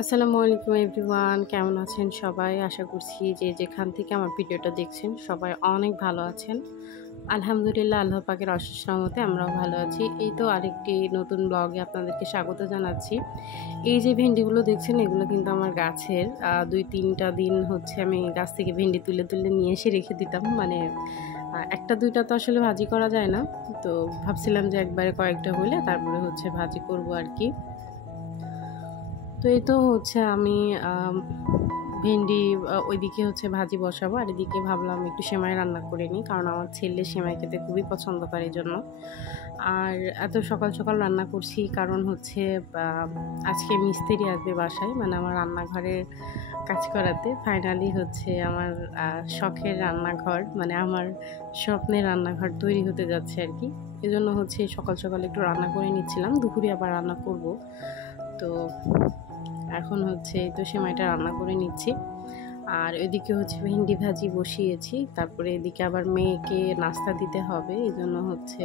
আসসালামু আলাইকুম এভরিওয়ান, কেমন আছেন সবাই? আশা করছি যে যেখান থেকে আমার ভিডিওটা দেখছেন সবাই অনেক ভালো আছেন। আলহামদুলিল্লাহ, আল্লাহ পাকের অশেষ রহমতে আমরাও ভালো আছি। এই তো আরেকটি নতুন ব্লগে আপনাদেরকে স্বাগত জানাচ্ছি। এই যে ভেন্ডিগুলো দেখছেন এগুলো কিন্তু আমার গাছের। ২-৩টা দিন হচ্ছে আমি গাছ থেকে ভেন্ডি তুলে তুলে নিয়ে এসে রেখে দিতাম। মানে ১টা-২টা তো আসলে ভাজি করা যায় না। তো ভাবছিলাম যে একবারে কয়েকটা হলে তারপরে হচ্ছে ভাজি করব আর কি। তো এই তো হচ্ছে আমি ভেন্ডি ওইদিকে হচ্ছে ভাজি বসাবো, আর এদিকে ভাবলাম একটু সেমাই রান্না করে নিই, কারণ আমার ছেলে সেমাই খেতে খুবই পছন্দ করে এই জন্য। আর এত সকাল সকাল রান্না করছি কারণ হচ্ছে আজকে মিস্ত্রি আসবে বাসায়, মানে আমার রান্নাঘরে কাজ করাতে। ফাইনালি হচ্ছে আমার শখের রান্নাঘর, মানে আমার স্বপ্নের রান্নাঘর তৈরি হতে যাচ্ছে আর কি। এজন্য হচ্ছে সকাল সকাল একটু রান্না করে নিচ্ছিলাম, দুপুরে আবার রান্না করব। তো এখন হচ্ছে এই তো সেমাইটা রান্না করে নিচ্ছি, আর এদিকে হচ্ছে ভেন্ডি ভাজি বসিয়েছি। তারপরে এদিকে আবার মেয়েকে নাস্তা দিতে হবে, এই জন্য হচ্ছে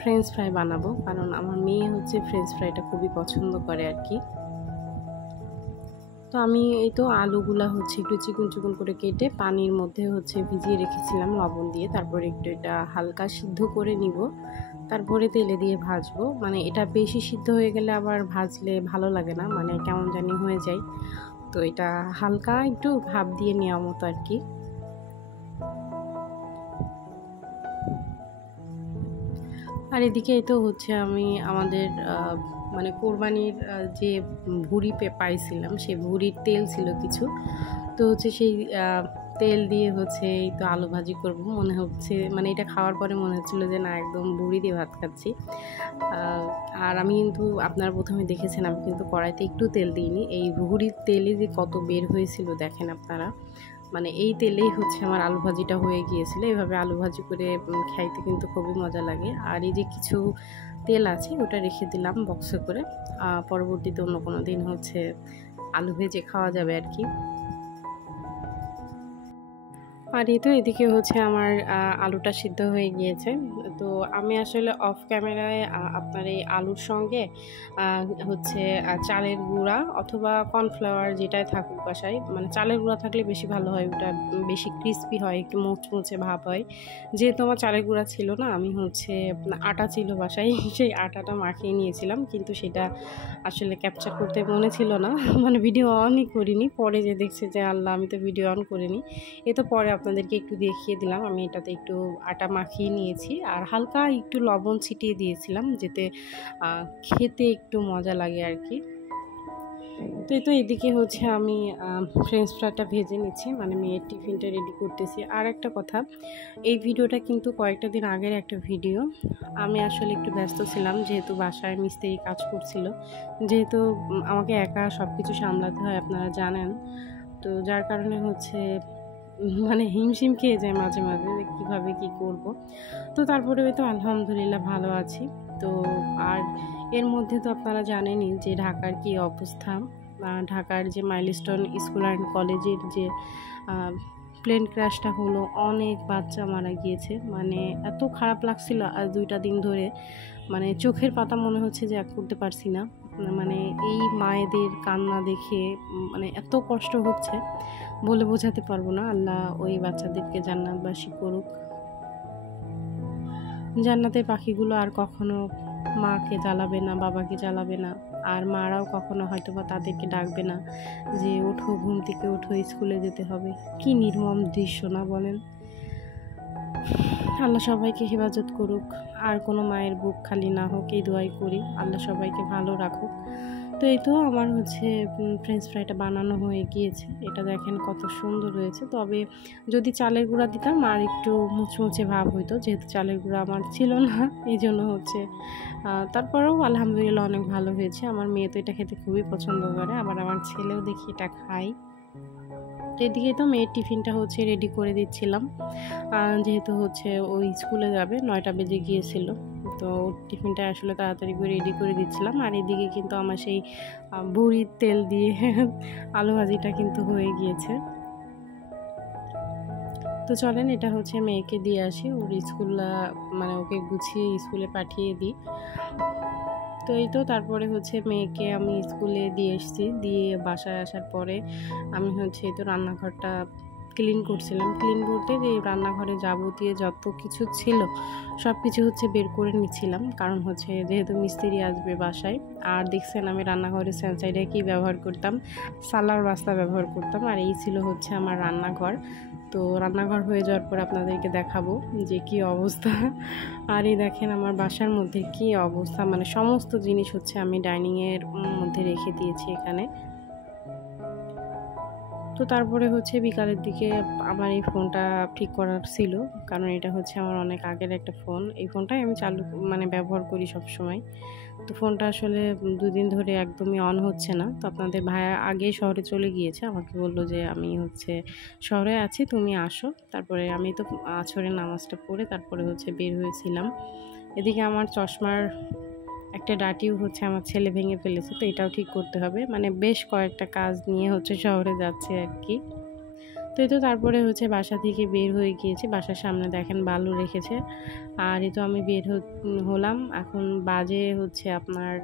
ফ্রেঞ্চ ফ্রাই বানাবো, কারণ আমার মেয়ে হচ্ছে ফ্রেঞ্চ ফ্রাইটা খুবই পছন্দ করে আর কি। তো আমি এই তো আলুগুলা হচ্ছে একটু চিকন চিকন করে কেটে পানির মধ্যে হচ্ছে ভিজিয়ে রেখেছিলাম লবণ দিয়ে, তারপরে একটু এটা হালকা সিদ্ধ করে নিব, তারপরে তেলে দিয়ে ভাজবো। মানে এটা বেশি সিদ্ধ হয়ে গেলে আবার ভাজলে ভালো লাগে না, মানে কেমন জানি হয়ে যায়। তো এটা হালকা একটু ভাপ দিয়ে নেওয়া মতো আর কি। আর এদিকে তো হচ্ছে আমি আমাদের মানে কোরবানির যে ভুঁড়ি পাইছিলাম, সেই ভুঁড়ির তেল ছিল কিছু। তো হচ্ছে সেই তেল দিয়ে হচ্ছে এই তো আলু ভাজি করব মনে হচ্ছে, মানে এটা খাওয়ার পরে মনে হচ্ছিল যে না, একদম ভুঁড়ি দিয়ে ভাত খাচ্ছি। আর আমি কিন্তু আপনারা প্রথমে দেখেছেন আমি কিন্তু কড়াইতে একটু তেল দিইনি, এই ভুঁড়ির তেলে যে কত বের হয়েছিল দেখেন আপনারা। মানে এই তেলেই হচ্ছে আমার আলু ভাজিটা হয়ে গিয়েছিল। এভাবে আলু ভাজি করে খাইতে কিন্তু খুবই মজা লাগে। আর এই যে কিছু তেল আছে ওটা রেখে দিলাম বক্সে করে, পরবর্তীতে অন্য কোনো দিন হচ্ছে আলু ভেজে খাওয়া যাবে আর কি। আর এই তো এদিকে হচ্ছে আমার আলুটা সিদ্ধ হয়ে গিয়েছে। তো আমি আসলে অফ ক্যামেরায় আপনার এই আলুর সঙ্গে হচ্ছে চালের গুঁড়া অথবা কর্নফ্লাওয়ার যেটাই থাকুক বাসায়, মানে চালের গুঁড়া থাকলে বেশি ভালো হয়, ওটা বেশি ক্রিস্পি হয়, একটু মুচমুচে ভাব হয়। যেহেতু আমার চালের গুঁড়া ছিল না, আমি হচ্ছে আটা ছিল বাসায়, সেই আটাটা মাখিয়ে নিয়েছিলাম, কিন্তু সেটা আসলে ক্যাপচার করতে মনে ছিল না, মানে ভিডিও অনই করিনি। পরে যে দেখছে যে আল্লাহ, আমি তো ভিডিও অন করিনি। এ তো পরে আপনাদেরকে একটু দেখিয়ে দিলাম। আমি এটাতে একটু আটা মাখিয়ে নিয়েছি আর হালকা একটু লবণ ছিটিয়ে দিয়েছিলাম, যাতে খেতে একটু মজা লাগে আর কি। তো এই তো এদিকে হচ্ছে আমি ফ্রেঞ্চ ফ্রাইটা ভেজে নিচ্ছি, মানে মেয়ের টিফিনটা রেডি করতেছি। আর একটা কথা, এই ভিডিওটা কিন্তু কয়েকটা দিন আগের একটা ভিডিও। আমি আসলে একটু ব্যস্ত ছিলাম, যেহেতু বাসায় মিস্ত্রি কাজ করছিল, যেহেতু আমাকে একা সব কিছু সামলাতে হয় আপনারা জানেন। তো যার কারণে হচ্ছে মানে হিমশিম খেয়ে যায় মাঝে মাঝে কীভাবে কি করব। তো তারপরে তো আলহামদুলিল্লাহ ভালো আছি। তো আর এর মধ্যে তো আপনারা জানেনই যে ঢাকার কি অবস্থা। ঢাকার যে মাইলস্টোন স্কুল অ্যান্ড কলেজের যে প্লেন ক্র্যাশটা হলো, অনেক বাচ্চা মারা গিয়েছে। মানে এত খারাপ লাগছিল আর 2টা দিন ধরে, মানে চোখের পাতা মনে হচ্ছে যে এক করতে পারছি না। মানে এই মায়েদের কান্না দেখে মানে এত কষ্ট হচ্ছে, বলে বোঝাতে পারবো না। আল্লাহ ওই বাচ্চাদেরকে জান্নাতবাসী করুক। জান্নাতের পাখিগুলো আর কখনো মাকে জ্বালাবে না, বাবাকে জ্বালাবে না, আর মারাও কখনো হয়তো বা তাদেরকে ডাকবে না যে ওঠো, ঘুম থেকে ওঠো, স্কুলে যেতে হবে। কি নির্মম দৃশ্য না বলেন? আল্লাহ সবাইকে হেফাজত করুক, আর কোনো মায়ের বুক খালি না হোক, এই দোয়াই করি। আল্লাহ সবাইকে ভালো রাখুক। তো এই তো আমার হচ্ছে ফ্রেঞ্চ ফ্রাইটা বানানো হয়ে গিয়েছে। এটা দেখেন কত সুন্দর হয়েছে। তবে যদি চালের গুঁড়া দিতাম আর একটু মুচমুচে ভাব হইতো, যেহেতু চালের গুঁড়া আমার ছিল না, এই জন্য হচ্ছে তারপরেও আলহামদুলিল্লাহ অনেক ভালো হয়েছে। আমার মেয়ে তো এটা খেতে খুবই পছন্দ করে, আবার আমার ছেলেও দেখি এটা খায়। তো এদিকে তো মেয়ের টিফিনটা হচ্ছে রেডি করে দিচ্ছিলাম, যেহেতু হচ্ছে ওই স্কুলে যাবে, 9টা বেজে গিয়েছিল। তো টিফিনটা আসলে তাড়াতাড়ি করে রেডি করে দিচ্ছিলাম। আর এদিকে কিন্তু আমার সেই ভুঁড়ির তেল দিয়ে আলু ভাজিটা কিন্তু হয়ে গিয়েছে। তো চলেন এটা হচ্ছে মেয়েকে দিয়ে আসি, ওর স্কুল মানে ওকে গুছিয়ে স্কুলে পাঠিয়ে দিই। তো এই তো তারপরে হচ্ছে মেয়েকে আমি স্কুলে দিয়ে এসেছি, দিয়ে বাসায় আসার পরে আমি হচ্ছে এই তো রান্নাঘরটা ক্লিন করছিলাম। ক্লিন বলতে যে রান্নাঘরে যাবতীয় যত কিছু ছিল সব কিছু হচ্ছে বের করে নিচ্ছিলাম, কারণ হচ্ছে যেহেতু মিস্ত্রি আসবে বাসায়। আর দেখছেন আমি রান্নাঘরে স্যানিটাইজার কি ব্যবহার করতাম, সালার বাস্তা ব্যবহার করতাম। আর এই ছিল হচ্ছে আমার রান্নাঘর। তো রান্নাঘর হয়ে যাওয়ার পর আপনাদেরকে দেখাবো যে কি অবস্থা। আর এই দেখেন আমার বাসার মধ্যে কি অবস্থা, মানে সমস্ত জিনিস হচ্ছে আমি ডাইনিংয়ের মধ্যে রেখে দিয়েছি এখানে। তো তারপরে হচ্ছে বিকালের দিকে আমার এই ফোনটা ঠিক করার ছিল, কারণ এটা হচ্ছে আমার অনেক আগের একটা ফোন। এই ফোনটাই আমি ব্যবহার করি সব সময়। তো ফোনটা আসলে 2 দিন ধরে একদমই অন হচ্ছে না। তো আপনাদের ভাইয়া আগেই শহরে চলে গিয়েছে, আমাকে বলল যে আমি হচ্ছে শহরে আছি, তুমি আসো। তারপরে আমি তো আছরের নামাজটা পড়ে তারপরে হচ্ছে বের হয়েছিলাম। এদিকে আমার চশমার একটা ডাটিও হচ্ছে আমার ছেলে ভেঙে ফেলেছে, তো এটাও ঠিক করতে হবে। মানে বেশ কয়েকটা কাজ নিয়ে হচ্ছে শহরে যাচ্ছে আর কি। তো এই তো তারপরে হচ্ছে বাসা থেকে বের হয়ে গিয়েছি। বাসার সামনে দেখেন বালু রেখেছে। আর এই তো আমি বের হলাম। এখন বাজে হচ্ছে আপনার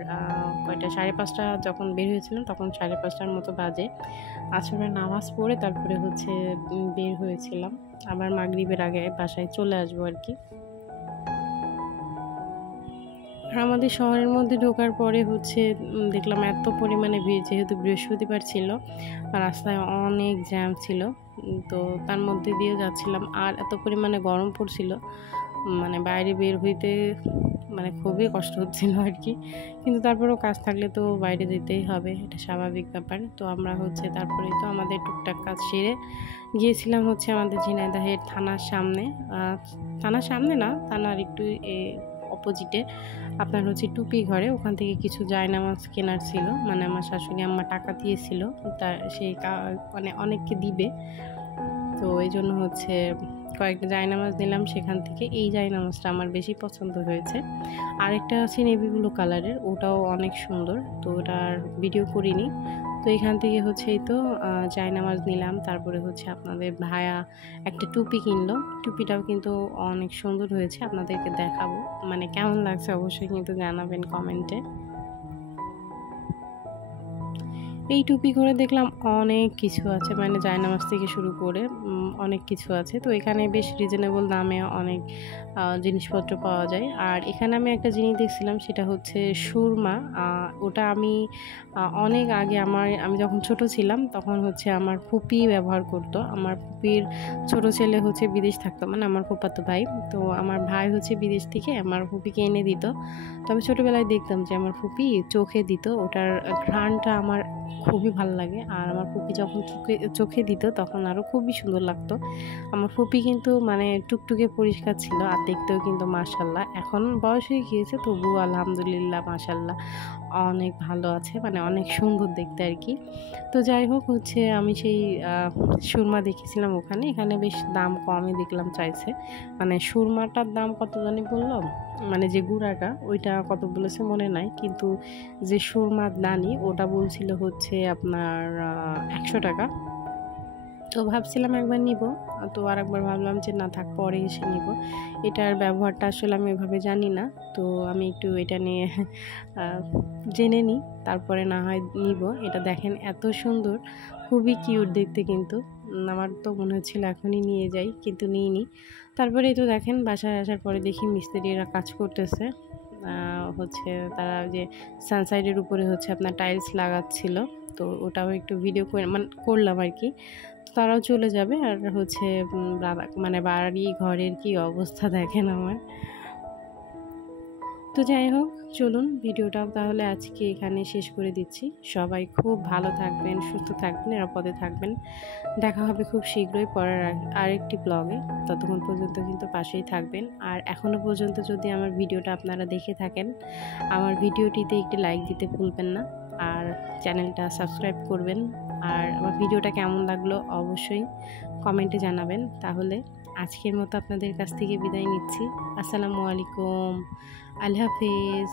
কয়টা 5:30 যখন বের হয়েছিলাম তখন 5:30টার মতো বাজে। আসরের নামাজ পড়ে তারপরে হচ্ছে বের হয়েছিলাম। আবার মাগরিবের আগে বাসায় চলে আসবো আর কি। আমাদের শহরের মধ্যে ঢোকার পরে হচ্ছে দেখলাম এত পরিমাণে ভিড়, যেহেতু বৃহস্পতিবার ছিল রাস্তায় অনেক জ্যাম ছিল। তো তার মধ্যে দিয়ে যাচ্ছিলাম, আর এত পরিমাণে গরম পড়ছিল, মানে বাইরে বের হইতে মানে খুবই কষ্ট হচ্ছিল আর কি। কিন্তু তারপরেও কাজ থাকলে তো বাইরে যেতেই হবে, এটা স্বাভাবিক ব্যাপার। তো আমরা হচ্ছে তারপরে তো আমাদের টুকটাক কাজ সেরে গিয়েছিলাম হচ্ছে আমাদের ঝিনাইদহের থানার সামনে। থানার সামনে না, থানার একটু অপোজিটে আপনার হচ্ছে টুপি ঘরে, ওখান থেকে কিছু জায়নামাজ কেনার ছিল। মানে আমার শাশুড়ি আম্মা টাকা দিয়েছিল, তার সেই মানে অনেককে দিবে, তো এই জন্য হচ্ছে কয়েকটা জায়নামাজ নিলাম সেখান থেকে। এই জায়নামাজটা আমার বেশি পছন্দ হয়েছে। আরেকটা আছে নেভি ব্লু কালারের, ওটাও অনেক সুন্দর, তো ওটার ভিডিও করিনি। তো এখান থেকে হচ্ছে এই তো জায়নামাজ নিলাম। তারপরে হচ্ছে আপনাদের ভাইয়া একটা টুপি কিনলো, টুপিটাও কিন্তু অনেক সুন্দর হয়েছে, আপনাদেরকে দেখাবো। মানে কেমন লাগছে অবশ্যই কিন্তু জানাবেন কমেন্টে। এই টুপি করে দেখলাম অনেক কিছু আছে, মানে জায়নামাজ থেকে শুরু করে অনেক কিছু আছে। তো এখানে বেশ রিজনেবল দামে অনেক জিনিসপত্র পাওয়া যায়। আর এখানে আমি একটা জিনিস দেখছিলাম, সেটা হচ্ছে সুরমা। ওটা আমি অনেক আগে আমি যখন ছোট ছিলাম তখন হচ্ছে আমার ফুপি ব্যবহার করতো। আমার ফুপির ছোট ছেলে হচ্ছে বিদেশ থাকতো, মানে আমার ফুফাতো ভাই। তো আমার ভাই হচ্ছে বিদেশ থেকে আমার ফুপিকে এনে দিত। তো আমি ছোটোবেলায় দেখতাম যে আমার ফুপি চোখে দিত, ওটার ঘ্রাণটা আমার খুবই ভালো লাগে। আর আমার ফুপি যখন চোখে দিত তখন আরও খুবই সুন্দর লাগতো। আমার ফুপি কিন্তু মানে টুকটুকে পরিষ্কার ছিল, আর দেখতেও কিন্তু মাশাল্লাহ, এখন বয়স হয়ে গিয়েছে তবুও আলহামদুলিল্লাহ মাশাল্লাহ অনেক ভালো আছে, মানে অনেক সুন্দর দেখতে আর কি। তো যাই হোক হচ্ছে আমি সেই সুরমা দেখেছিলাম ওখানে। এখানে বেশ দাম কমই দেখলাম চাইছে, মানে সুরমাটার দাম কত জানি বললো, মানে যে গুঁড়াটা ওইটা কত বলেছে মনে নাই, কিন্তু যে সুরমার দানি ওটা বলছিল হচ্ছে আপনার 100 টাকা। তো ভাবছিলাম একবার নিব, তো আর একবার ভাবলাম যে না থাক, পরে এসে নিব। এটার ব্যবহারটা আসলে আমি ওইভাবে জানি না, তো আমি একটু এটা নিয়ে জেনে নিই, তারপরে না হয় নিব। এটা দেখেন এত সুন্দর, খুবই কিউট দেখতে, কিন্তু আমার তো মনে হচ্ছিল এখনই নিয়ে যাই, কিন্তু নিইনি। তারপরে এই তো দেখেন বাসায় আসার পরে দেখি মিস্ত্রিরা কাজ করতেছে। হচ্ছে তারা যে সানসাইডের উপরে হচ্ছে আপনার টাইলস লাগাচ্ছিল, তো ওটাও একটু ভিডিও করে করলাম আর কি। তারাও চলে যাবে। আর হচ্ছে মানে বাড়ি ঘরের কি অবস্থা দেখেন আমার। তো যাই হোক চলুন ভিডিওটাও তাহলে আজকে এখানে শেষ করে দিচ্ছি। সবাই খুব ভালো থাকবেন, সুস্থ থাকবেন, নিরাপদে থাকবেন। দেখা হবে খুব শীঘ্রই পরের আরেকটি ব্লগে। ততক্ষণ পর্যন্ত কিন্তু পাশেই থাকবেন। আর এখনও পর্যন্ত যদি আমার ভিডিওটা আপনারা দেখে থাকেন, আমার ভিডিওটিতে একটি লাইক দিতে ভুলবেন না, আর চ্যানেলটা সাবস্ক্রাইব করবেন। আর আমার ভিডিওটা কেমন লাগলো অবশ্যই কমেন্টে জানাবেন। তাহলে আজকের মতো আপনাদের কাছ থেকে বিদায় নিচ্ছি। আসসালামু আলাইকুম, আল্লাহ হাফেজ।